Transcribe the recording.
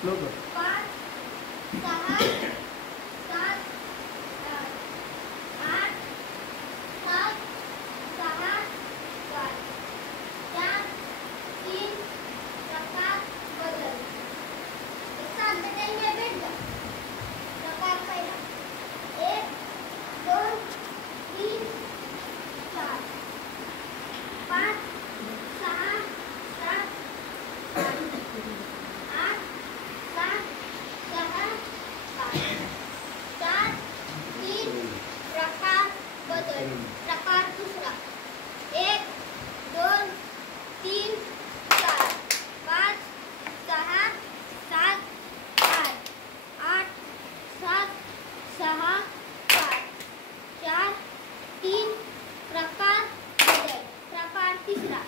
Slow कर. 5 6 7 8 7 6 5 4 3 प्रकार बदल. एक साथ बताएंगे बेटा. प्रकार पहिला 1 2 3 4 5 6 7 8 7 6 5 4 3 प्रकार बदल. प्रकार दुसरा 1 2 3 4 5 6 7 8 8 7 6 5 4 3 प्रकार बदल. प्रकार तिसरा